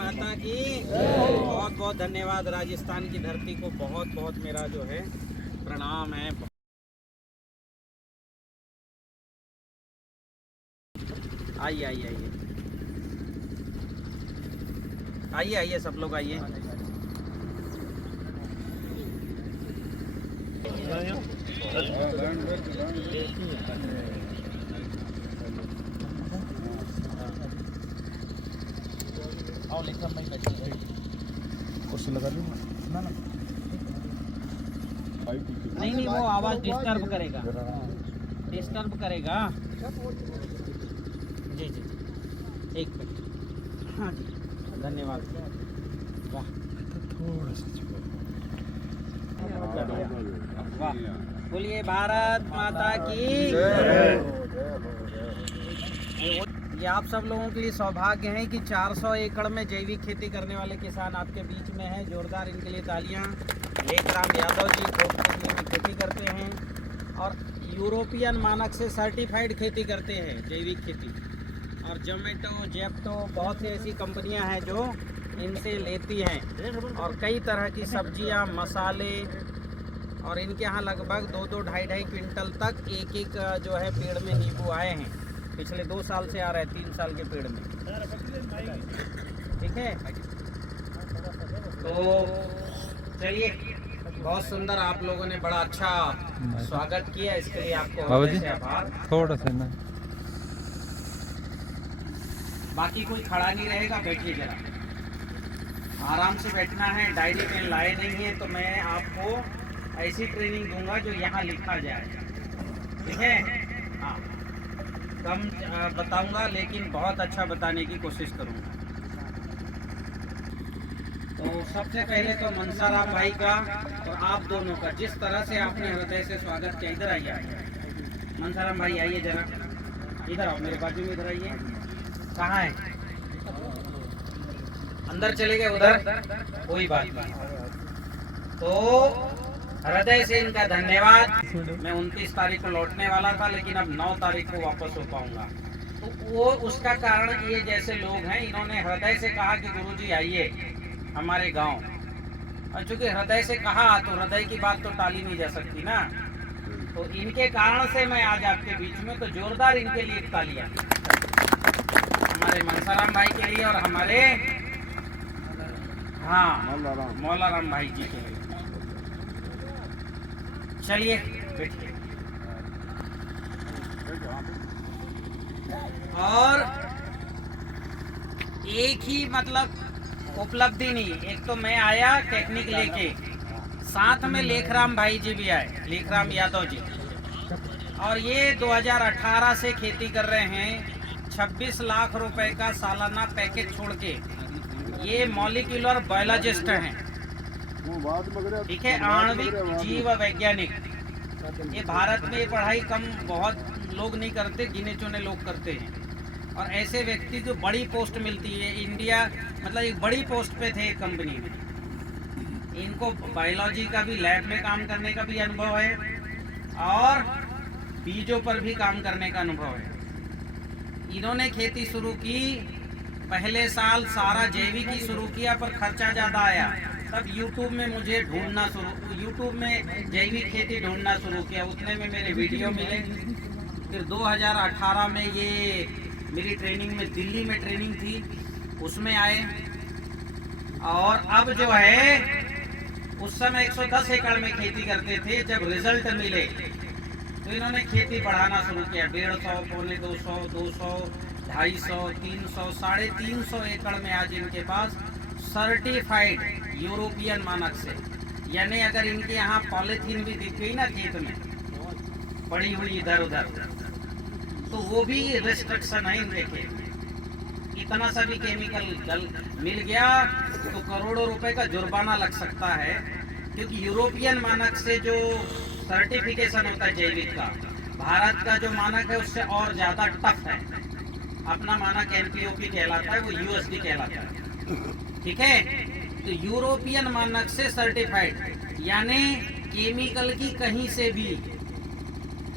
माता की बहुत बहुत धन्यवाद। राजस्थान की धरती को बहुत बहुत मेरा जो है प्रणाम है। आइए आइए आइए आइए आइए सब लोग आइए। आओ लिखा मैं बैठी कुर्सी लगा दूँ ना ना नहीं नहीं वो आवाज़ डिस्टर्ब करेगा, डिस्टर्ब करेगा। जी जी एक मिनट। हाँ जी धन्यवाद। वाह थोड़ा सा वाह, बोलिए भारत माता की। ये आप सब लोगों के लिए सौभाग्य है कि 400 एकड़ में जैविक खेती करने वाले किसान आपके बीच में हैं। जोरदार इनके लिए तालियां। लेखराम यादव जी कोटपुतली में खेती करते हैं और यूरोपियन मानक से सर्टिफाइड खेती करते हैं, जैविक खेती। और जोमेटो जेप्टो बहुत सी ऐसी कंपनियां हैं जो इनसे लेती हैं। और कई तरह की सब्जियां, मसाले, और इनके यहाँ लगभग 2-2, 2.5 क्विंटल तक एक जो है पेड़ में नींबू आए हैं। पिछले 2 साल से आ रहे हैं, 3 साल के पेड़ में। ठीक है, तो चलिए, बहुत सुंदर आप लोगों ने बड़ा अच्छा स्वागत किया, इसके लिए आपको हृदय से आभार। थोड़ा सा ना बाकी कोई खड़ा नहीं रहेगा, बैठिए जरा, आराम से बैठना है। डायरी में लाए नहीं है तो मैं आपको ऐसी ट्रेनिंग दूंगा जो यहाँ लिखा जाए। ठीक है, हाँ, कम बताऊंगा लेकिन बहुत अच्छा बताने की कोशिश करूंगा। तो सबसे पहले तो मनसाराम भाई का और आप दोनों का जिस तरह से आपने हृदय से स्वागत किया, इधर आइए मनसाराम भाई, आइए जरा इधर आओ, मेरे बाजू में इधर आइए। कहाँ है? अंदर चले गए उधर, कोई बात नहीं। तो हृदय से इनका धन्यवाद। मैं 29 तारीख को लौटने वाला था लेकिन अब 9 तारीख को वापस हो पाऊंगा। तो वो उसका कारण ये जैसे लोग हैं, इन्होंने हृदय से कहा कि गुरुजी आइए हमारे गांव, और चूंकि हृदय से कहा तो हृदय की बात तो टाली नहीं जा सकती ना। तो इनके कारण से मैं आज आपके बीच में, तो जोरदार इनके लिए तालियां हमारे मनसाराम भाई के लिए और हमारे हाँ मौलाराम भाई जी के लिए। चलिए बैठिए। और एक ही मतलब उपलब्धि नहीं, एक तो मैं आया टेक्निक लेके, साथ में लेखराम भाई जी भी आए, लेखराम यादव जी, और ये 2018 से खेती कर रहे हैं। 26 लाख रुपए का सालाना पैकेज छोड़ के ये मॉलिक्यूलर बायोलॉजिस्ट हैं। ठीक है, आणविक जीव वैज्ञानिक। ये भारत में ये पढ़ाई कम बहुत लोग नहीं करते, गिने चुने लोग करते हैं। और ऐसे व्यक्ति को बड़ी पोस्ट मिलती है, इंडिया मतलब एक बड़ी पोस्ट पे थे कंपनी में। इनको बायोलॉजी का भी, लैब में काम करने का भी अनुभव है और बीजों पर भी काम करने का अनुभव है। इन्होंने खेती शुरू की, पहले साल सारा जैविक ही शुरू किया पर खर्चा ज़्यादा आया। तब यूट्यूब में मुझे ढूंढना यूट्यूब में जैविक खेती ढूंढना शुरू किया, उतने में मेरे वीडियो मिले। फिर 2018 में ये मेरी ट्रेनिंग में, दिल्ली में ट्रेनिंग थी, उसमें आए। और अब जो है, उस समय 110 एकड़ में खेती करते थे। जब रिजल्ट मिले तो इन्होंने खेती बढ़ाना शुरू किया। 150, 200, 200, 250, 300, 350 एकड़ में आज इनके पास सर्टिफाइड यूरोपियन मानक से, यानी अगर इनके यहाँ पॉलीथीन भी दिख गई ना खेत में पड़ी हुई इधर उधर, तो वो भी रिस्ट्रिक्शन है इनके खेत में। इतना सा भी केमिकल मिल गया तो करोड़ों रुपए का जुर्माना लग सकता है, क्योंकि यूरोपियन मानक से जो सर्टिफिकेशन होता है जैविक का, भारत का जो मानक है उससे और ज़्यादा टफ है। अपना मानक एनपीओपी कहलाता है, वो यूएसडी कहलाता है। ठीक है, तो यूरोपियन मानक से सर्टिफाइड, यानी केमिकल की कहीं से भी,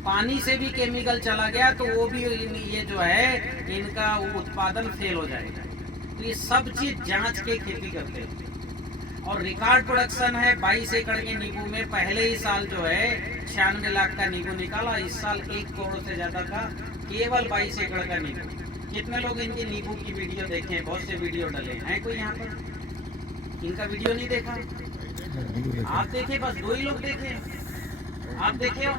पानी से भी केमिकल चला गया तो वो भी ये जो है इनका उत्पादन फेल हो जाएगा। तो ये सब चीज जांच के खेती करते हैं। और रिकॉर्ड प्रोडक्शन है 22 एकड़ के नींबू में। पहले ही साल जो है 96 लाख का नींबू निकाला, इस साल 1 करोड़ से ज्यादा का केवल 22 एकड़ का नींबू। कितने लोग इनके नींबू की वीडियो देखे हैं? बहुत से वीडियो डले हैं। कोई यहाँ पर इनका वीडियो नहीं देखा? आप देखे, बस 2 ही लोग देखे। आप देखे हो?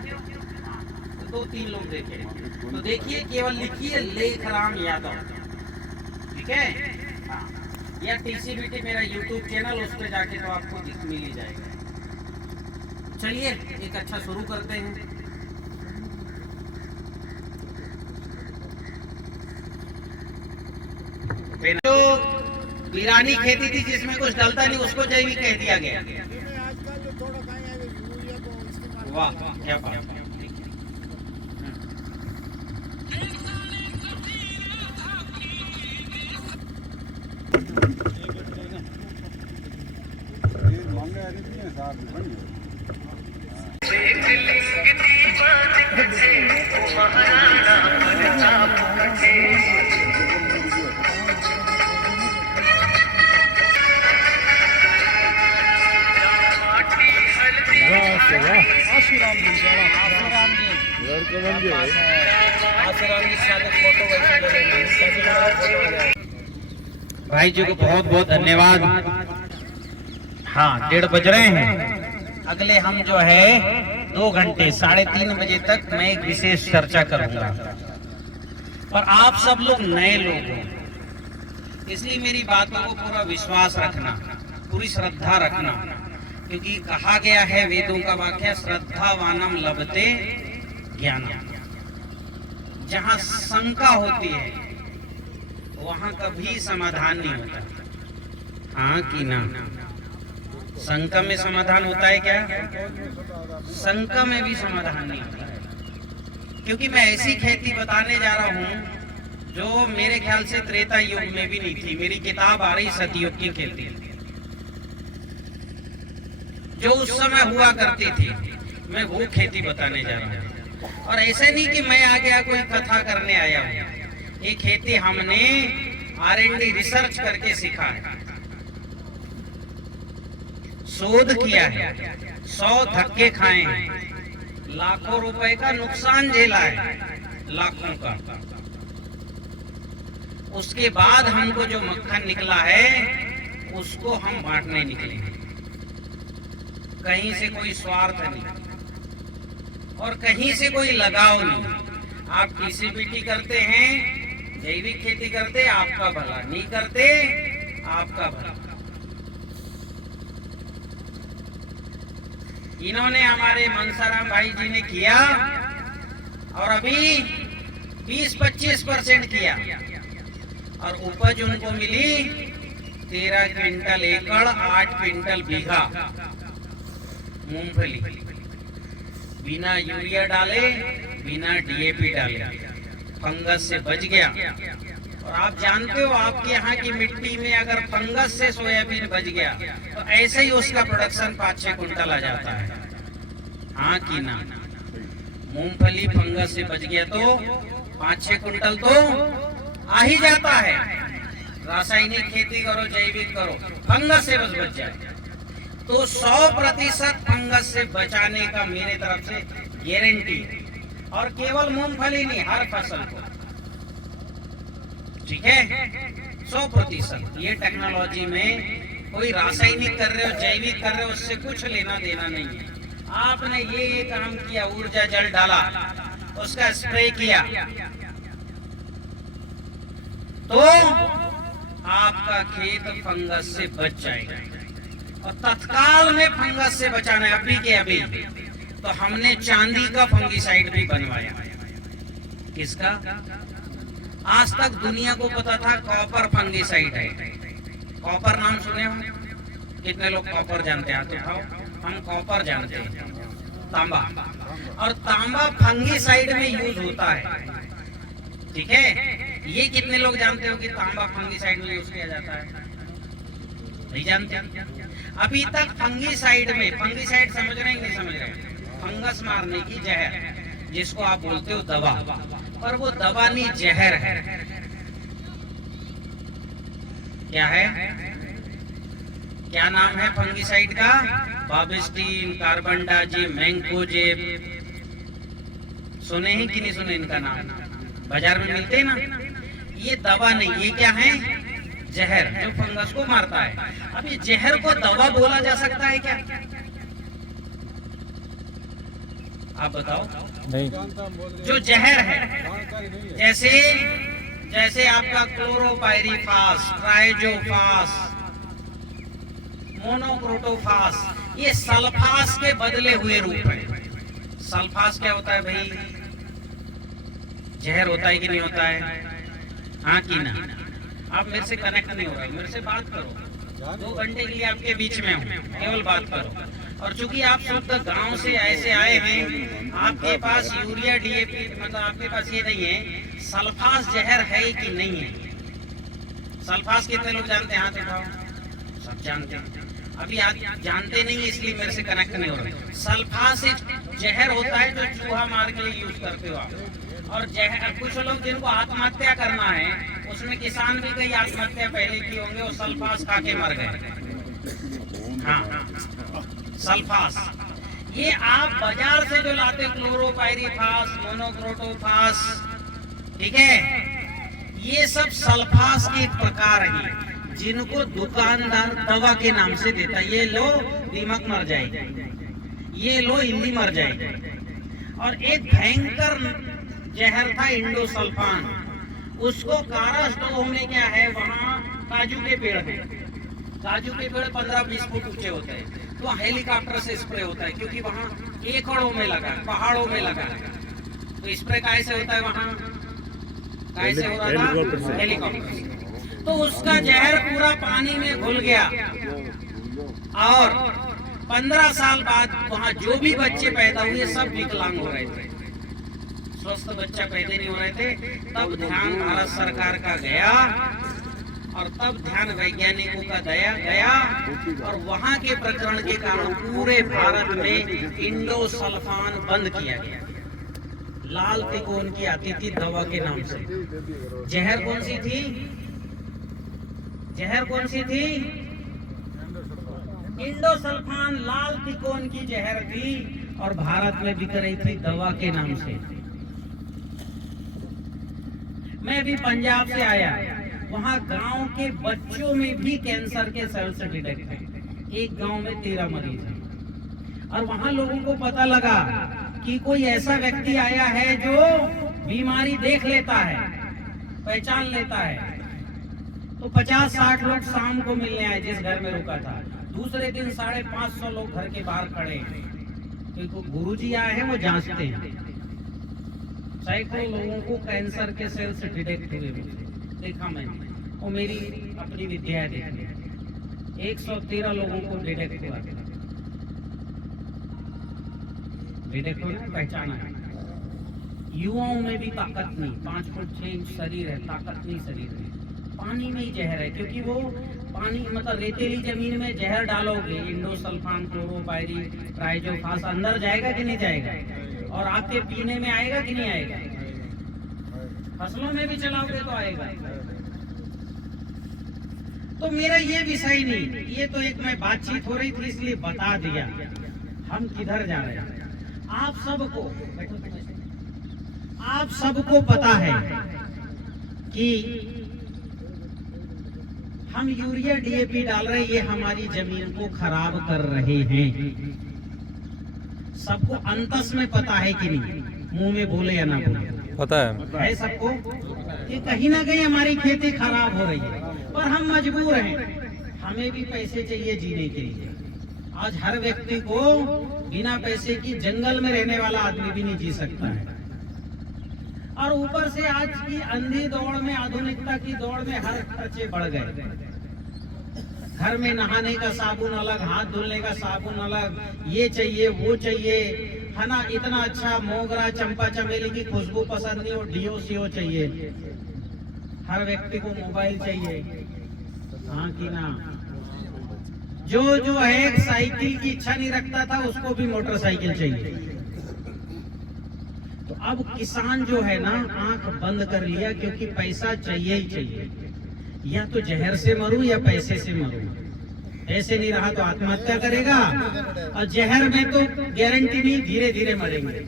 2-3 लोग देखे। तो देखिए, केवल लिखिए लेखराम यादव, ठीक है? हाँ, या TCBT मेरा YouTube चैनल, उस पर जाके तो आपको मिल ही जाएगा। चलिए एक अच्छा शुरू करते हैं। जो वीरानी खेती थी जिसमें कुछ डलता नहीं, उसको जैविक कह दिया गया। वाह, क्या बात है। भाई जी को बहुत बहुत धन्यवाद। हाँ, 1:30 बज रहे हैं। अगले हम जो है 2 घंटे 3:30 बजे तक मैं एक विशेष चर्चा करूंगा। पर आप सब लोग नए लोग हो, इसलिए मेरी बातों को पूरा विश्वास रखना, पूरी श्रद्धा रखना, क्योंकि कहा गया है वेदों का वाक्य, श्रद्धावानम लभते ज्ञानम। जहाँ शंका होती है वहाँ कभी समाधान नहीं होता। हाँ कि ना? शंका में समाधान होता है क्या? शंका में भी समाधान नहीं होता है। क्योंकि मैं ऐसी खेती बताने जा रहा हूँ जो मेरे ख्याल से त्रेता युग में भी नहीं थी। मेरी किताब आ रही सतयुग की खेती, जो उस समय हुआ करती थी, मैं वो खेती बताने जा रहा हूँ। और ऐसे नहीं कि मैं आ गया कोई कथा करने आया हूँ। ये खेती हमने R&D रिसर्च करके सीखा है, शोध किया है, 100 धक्के खाए हैं, लाखों रुपए का नुकसान झेला है, लाखों का। उसके बाद हमको जो मक्खन निकला है उसको हम बांटने निकले हैं। कहीं से कोई स्वार्थ नहीं और कहीं से कोई लगाव नहीं। आप TCBT करते हैं, जैविक खेती करते, आपका भला, नहीं करते आपका भला। इन्होंने हमारे मनसाराम भाई जी ने किया और अभी 20-25% किया और उपज उनको मिली 13 क्विंटल एकड़, 8 क्विंटल बीघा मूंगफली, बिना यूरिया डाले, बिना DAP डाले, फंगस से बच गया। और आप जानते हो आपके यहाँ की मिट्टी में अगर फंगस से सोयाबीन बच गया तो ऐसे ही उसका प्रोडक्शन 5-6 कुंटल आ जाता है। हाँ कि ना? मूंगफली फंगस से बच गया तो 5-6 कुंटल तो आ ही जाता है। रासायनिक खेती करो, जैविक करो, फंगस से बच जाए तो 100% फंगस से बचाने का मेरे तरफ से गारंटी। और केवल मूंगफली नहीं, हर फसल को, ठीक है? 100%। ये टेक्नोलॉजी में कोई रासायनिक कर रहे हो, जैविक कर रहे हो, उससे कुछ लेना देना नहीं है। आपने ये काम किया, ऊर्जा जल डाला, उसका स्प्रे किया, तो आपका खेत फंगस से बच जाएगा। और तत्काल में फंगस से बचाना है अभी के अभी, तो हमने चांदी का फंगिसाइड भी बनवाया। किसका? आज तक दुनिया को पता था कॉपर फंगिसाइड है। कॉपर नाम सुने हो? कितने लोग कॉपर जानते हैं? तो हम कॉपर जानते हैं, तांबा। और तांबा फंगिसाइड में यूज होता है, ठीक है? ये कितने लोग जानते हो कि तांबा फंगिसाइड में यूज किया जाता है? नहीं जानते। अभी तक फंगिसाइड में, फंगिसाइड समझ रहे हैं नहीं समझ रहे? फंगस मारने की जहर, जिसको आप बोलते हो दवा, पर वो दवा नहीं, जहर है। क्या है, क्या नाम है फंगिसाइड का? बाबिस्टीन, कार्बनडाजिम, मैंकोजेब। सुने हैं कि नहीं सुने इनका नाम? बाजार में मिलते हैं ना। ये दवा नहीं, ये क्या है? जहर, जो फंगस को मारता है। अब ये जहर को दवा बोला जा सकता है क्या? आप बताओ। नहीं, जो जहर है, जैसे आपका क्लोरोपाइरीफास, ट्राइजोफास, मोनोक्रोटोफास, ये सल्फास के बदले हुए रूप है। सल्फास क्या होता है भाई? जहर होता है कि नहीं होता है? हाँ कि ना? आप मेरे से कनेक्ट नहीं हो रहे, मेरे से बात करो। 2 घंटे के लिए आपके बीच में हूँ, केवल बात करो। और चूंकि आप शुद्ध गांव से ऐसे आए हैं, आपके पास यूरिया डीएपी मतलब आपके पास ये नहीं है, सल्फास जहर है कि नहीं है। सल्फास कितने लोग जानते हैं? हाथ उठाओ। सब जानते हैं। अभी आप जानते नहीं, इसलिए मेरे से कनेक्ट नहीं हो रहे। सल्फास एक जहर होता है जो चूहा मार के लिए यूज करते हो आप। और जहर, कुछ लोग जिनको आत्महत्या करना है, उसमें किसान भी कई आत्महत्या पहले की होंगे, वो सल्फास खा के मर गए। हाँ, सल्फास ये आप बाजार से जो लाते, क्लोरोपाइरीफास, मोनोक्रोटोफास, ठीक है, ये सब सल्फास के प्रकार हैं जिनको दुकानदार दवा के नाम से देता। ये लो दीमक मर जाएगी, ये लो इल्ली मर जाएगी। और एक भयंकर जहर था इंडोसल्फान, उसको कारास्टोव में क्या है, वहाँ काजू के पेड़ है। काजू के पेड़ 15-20 फुट ऊंचे होते हैं, तो हेलीकॉप्टर से स्प्रे होता है, क्योंकि वहाँ एकड़ों में लगा, पहाड़ों में लगा। तो स्प्रे कैसे होता है वहाँ? कैसे हो रहा था? हेलीकॉप्टर से। तो उसका जहर पूरा पानी में घुल गया, और 15 साल बाद वहाँ जो भी बच्चे पैदा हुए सब विकलांग हो रहे थे, स्वस्थ बच्चा पैदा नहीं हो रहे थे। तब ध्यान भारत सरकार का गया, और तब ध्यान वैज्ञानिकों का गया, और वहां के प्रकरण के कारण पूरे भारत में इंडोसल्फान बंद किया गया। लाल तिकोन की आती थी दवा के नाम से। जहर कौन सी थी? जहर कौन सी थी? इंडोसल्फान लाल तिकोन की जहर थी, और भारत में बिक रही थी दवा के नाम से। मैं भी पंजाब से आया, वहाँ गांव के बच्चों में भी कैंसर के सेल्स डिटेक्ट है। एक गांव में 13 मरीज हैं, और वहाँ लोगों को पता लगा कि कोई ऐसा व्यक्ति आया है जो बीमारी देख लेता है, पहचान लेता है। तो 50-60 लोग शाम को मिलने आए जिस घर में रुका था। दूसरे दिन 550 लोग घर के बाहर खड़े हैं, क्योंकि गुरुजी आए हैं, वो जांचते हैं। सैकड़ों लोगों को कैंसर के सेल्स डिटेक्ट हुए, देखा मैंने, वो मेरी अपनी विद्या है देखी। 113 लोगों को डिटेक्ट हुआ, डिटेक्ट होना, पहचाना है। युवाओं में भी ताकत नहीं, 5 फुट 6 इंच शरीर है, ताकत नहीं शरीर में। पानी में ही जहर है, क्योंकि वो पानी मतलब रेतीली जमीन में जहर डालोगे, इंडोसल्फान, क्लोरोपाइरी, ट्राइजोफास, अंदर जाएगा कि नहीं जाएगा? और आपके पीने में आएगा कि नहीं आएगा? फसलों में भी चलाओगे तो आएगा। तो मेरा ये विषय नहीं, ये तो एक मैं बातचीत हो रही थी इसलिए बता दिया हम किधर जा रहे हैं। आप सबको पता है कि हम यूरिया डीएपी डाल रहे हैं, ये हमारी जमीन को खराब कर रहे हैं। सबको अंतस में पता है कि नहीं? मुंह में बोले या ना बोले पता है सबको कि कहीं ना कहीं हमारी खेती खराब हो रही है, पर हम मजबूर हैं। हमें भी पैसे चाहिए जीने के लिए। आज हर व्यक्ति को बिना पैसे की जंगल में रहने वाला आदमी भी नहीं जी सकता है। और ऊपर से आज की अंधी दौड़ में, आधुनिकता की दौड़ में हर खर्चे बढ़ गए। घर में नहाने का साबुन अलग, हाथ धुलने का साबुन अलग, ये चाहिए वो चाहिए, है ना। इतना अच्छा मोगरा, चंपा चमेली की खुशबू पसंद नहीं, और डीओ सीओ चाहिए। हर व्यक्ति को मोबाइल चाहिए, हाँ कि ना। जो है साइकिल की इच्छा नहीं रखता था, उसको भी मोटरसाइकिल चाहिए। तो अब किसान जो है ना, आंख बंद कर लिया, क्योंकि पैसा चाहिए ही चाहिए। या तो जहर से मरूं या पैसे से मरूं। पैसे नहीं रहा तो आत्महत्या करेगा, और जहर में तो गारंटी नहीं, धीरे धीरे मरेंगे।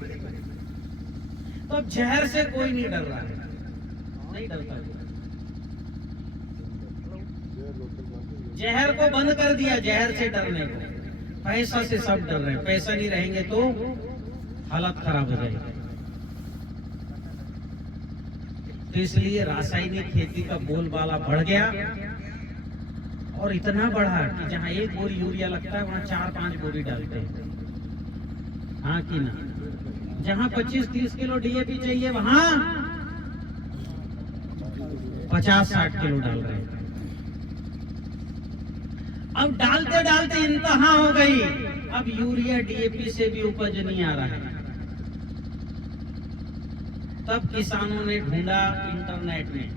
तो अब जहर से कोई नहीं डर रहा है, नहीं डरता। जहर को बंद कर दिया, जहर से डरने को। पैसा से सब डर रहे हैं, पैसा नहीं रहेंगे तो हालत खराब हो जाएगी। तो इसलिए रासायनिक खेती का बोलबाला बढ़ गया, और इतना बढ़ा कि जहां एक बोरी यूरिया लगता है वहां 4-5 बोरी डालते हैं। हाँ कि ना? जहां 25-30 किलो डीएपी चाहिए वहां 50-60 किलो डाल रहे हैं। अब डालते डालते इंतहा हो गई, अब यूरिया डीएपी से भी उपज नहीं आ रहा है। तब किसानों ने ढूंढा इंटरनेट में,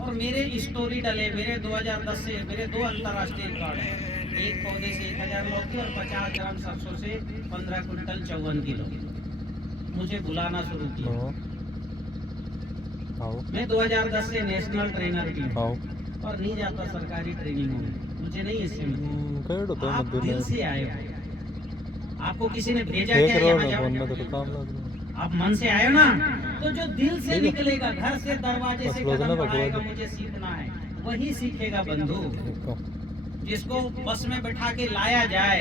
और मेरे स्टोरी डले। मेरे 2010 से मेरे 2 अंतर्राष्ट्रीय रिकॉर्ड हैं। एक पौधे से 1000 लौकी और 50 ग्राम सरसों से 15 क्विंटल 54 किलो। मुझे बुलाना शुरू किया। मैं 2010 से नेशनल ट्रेनर भी हूँ, और नहीं जाता सरकारी ट्रेनिंग में, मुझे नहीं इससे मतलब। आप दिल से आए हो, आपको किसी ने भेजा क्या यहाँ जाओ? आप मन से आए हो ना, तो जो दिल से निकलेगा, घर से दरवाजे से कदम बढ़ाएगा, मुझे सीखना है, वही सीखेगा बंधु। जिसको बस में बैठा के लाया जाए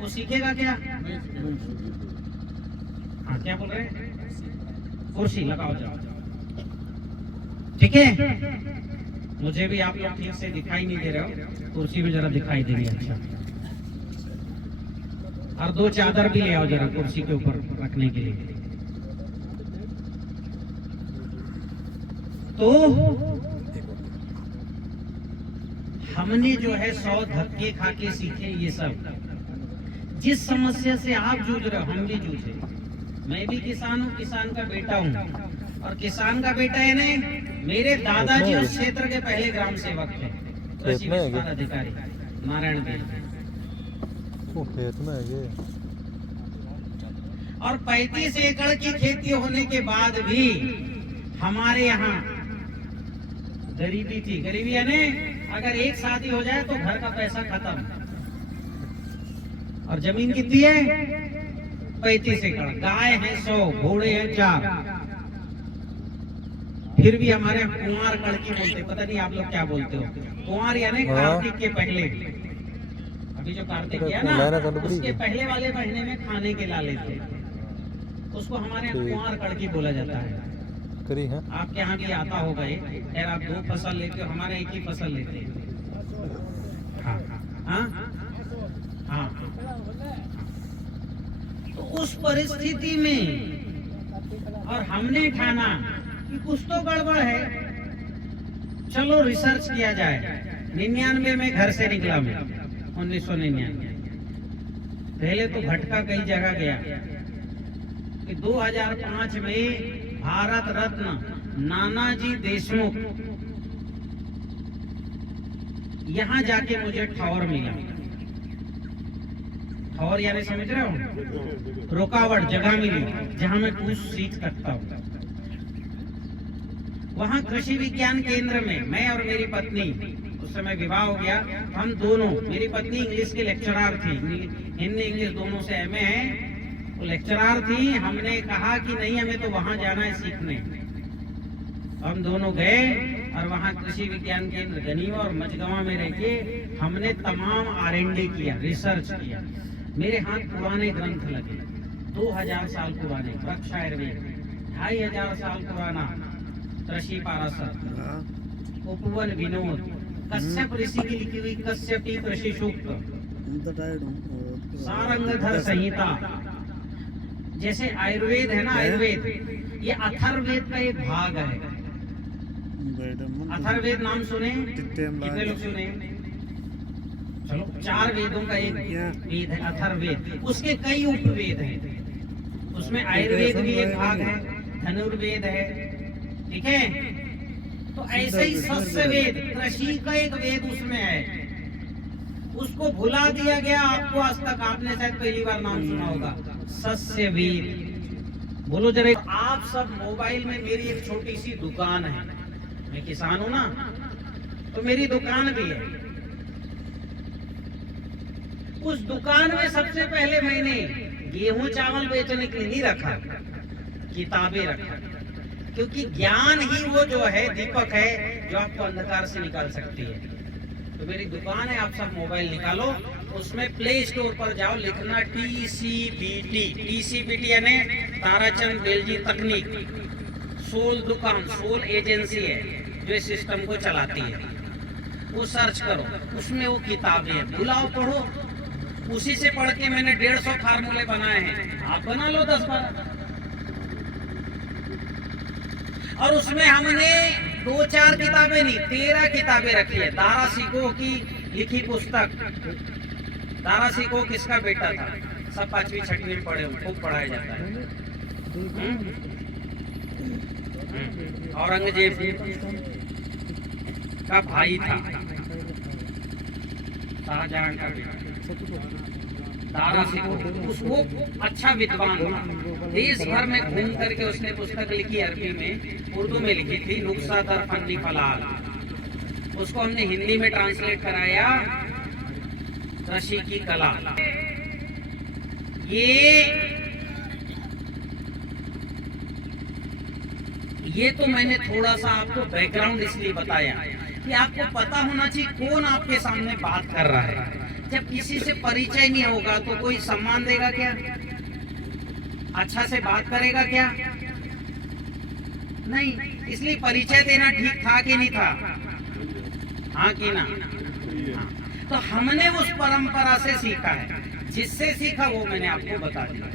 वो सीखेगा क्या? हाँ, क्या बोल रहे हैं? कुर्सी लगाओ जाओ, ठीक है? मुझे भी आप लोग ठीक से दिखाई नहीं दे रहे हो, कुर्सी में जरा दिखाई दे रही है। अच्छा, और 2 चादर भी ले आओ जरा कुर्सी के ऊपर रखने के लिए। तो हमने जो है 100 धक्के खा के सीखे ये सब। जिस समस्या से आप जूझ रहे हो हम भी जूझे। मैं भी किसान हूँ, किसान का बेटा हूँ, और किसान का बेटा है नहीं, मेरे दादाजी उस क्षेत्र के पहले ग्राम सेवक थे, कृषि विस्तार अधिकारी नारायण देव। और 35 एकड़ की खेती होने के बाद भी हमारे यहाँ गरीबी थी। गरीबी यानी अगर एक शादी हो जाए तो घर का पैसा खत्म। और जमीन कितनी है? 35 एकड़। गाय है 100, घोड़े हैं 4। फिर भी हमारे कुंवार कड़की बोलते, पता नहीं आप लोग क्या बोलते हो। कुंवार यानी कार्तिक के पहले, अभी जो कार्तिक किया ना उसके पहले वाले महीने में खाने के लाले थे, उसको हमारे यहाँ कुंवार कड़की बोला जाता है। करी है आपके यहाँ भी आता होगा ये। खैर आप 2 फसल लेते हो, हमारे एक ही फसल लेते हैं। हाँ हाँ हाँ। तो उस परिस्थिति में और हमने ठाना कि कुछ तो गड़बड़ है, चलो रिसर्च किया जाए। 99 में घर से निकला मैं, 1999। पहले तो भटका कई जगह गया कि 2005 में भारत रत्न नानाजी देशमुख, यहाँ जाके मुझे ठौर मिला। ठौर यानी समझ रहे हो, रुकावट जगह मिली जहां मैं पूछ सीख सकता हूँ। वहाँ कृषि विज्ञान केंद्र में मैं और मेरी पत्नी, उस समय विवाह हो गया, हम दोनों, मेरी पत्नी इंग्लिश के लेक्चरर थी, हिंदी इंग्लिश दोनों से एमए है, वो लेक्चरर थी। हमने कहा कि नहीं हमें तो वहां जाना है सीखने। हम दोनों गए और वहां कृषि विज्ञान केंद्र गनीवा और मझगवा में रह के हमने तमाम R&D किया, रिसर्च किया। मेरे हाथ पुराने ग्रंथ लगे, 2000 साल पुराने वृक्ष आयुर्वेद, 2500 साल पुराना कृषि पाराशर, उपवन विनोद, कश्यप ऋषि की लिखी हुई कश्यपी कृषि सूक्त, सारंगधर संहिता। जैसे आयुर्वेद है ना, आयुर्वेद ये अथर्ववेद का एक भाग है। अथर्ववेद नाम सुने? कितने लोग सुने? चलो, 4 वेदों का एक वेद है अथर्ववेद। उसके कई उपवेद हैं, उसमें आयुर्वेद भी एक भाग है, धनुर्वेद है, ठीक है। तो ऐसे ही सस्य वेद, कृषि का एक वेद उसमें है, उसको भुला दिया गया। आपको आज तक, आपने शायद पहली बार नाम सुना होगा, सस्य वेद। बोलो जरा। आप सब मोबाइल में, मेरी एक छोटी सी दुकान है, मैं किसान हूं ना, तो मेरी दुकान भी है। उस दुकान में सबसे पहले मैंने गेहूं चावल बेचने के लिए नहीं रखा, किताबें रखा, क्योंकि ज्ञान ही वो जो है दीपक है जो आपको अंधकार से निकाल सकती है। तो मेरी दुकान है, आप सब मोबाइल निकालो, उसमें प्ले स्टोर पर जाओ, लिखना TCBT। TCBT यानी ताराचंद बेलजी तकनीक, सोल दुकान, सोल एजेंसी है जो इस सिस्टम को चलाती है। वो सर्च करो, उसमें वो किताबें हैं, बुलाओ पढ़ो। उसी से पढ़ के मैंने 150 फार्मूले बनाए हैं, आप बना लो 10-12। और उसमें हमने 2-4 किताबें नहीं, 13 किताबें रखी है। दारा सिकोह की लिखी पुस्तक, दारा सिकोह किसका बेटा था, सब 5वीं 6वीं में पढ़े, खूब पढ़ाया जाता है। औरंगजेब का भाई था, शाहजहां का बेटा दारा सिकोह। उसको अच्छा विद्वान था, देश भर में घूम करके उसने पुस्तक लिखी, अरबी में, उर्दू में लिखी थी, नुक्सा दर फन्नी फलाल। उसको हमने हिंदी में ट्रांसलेट कराया, कृषि की कला। ये तो मैंने थोड़ा सा आपको बैकग्राउंड इसलिए बताया कि आपको पता होना चाहिए कौन आपके सामने बात कर रहा है। जब किसी से परिचय नहीं होगा तो कोई सम्मान देगा क्या, अच्छा से बात करेगा क्या? नहीं। इसलिए परिचय देना ठीक था कि नहीं था, हाँ कि ना? हाँ। तो हमने उस परंपरा से सीखा है, जिससे सीखा वो मैंने आपको बता दिया।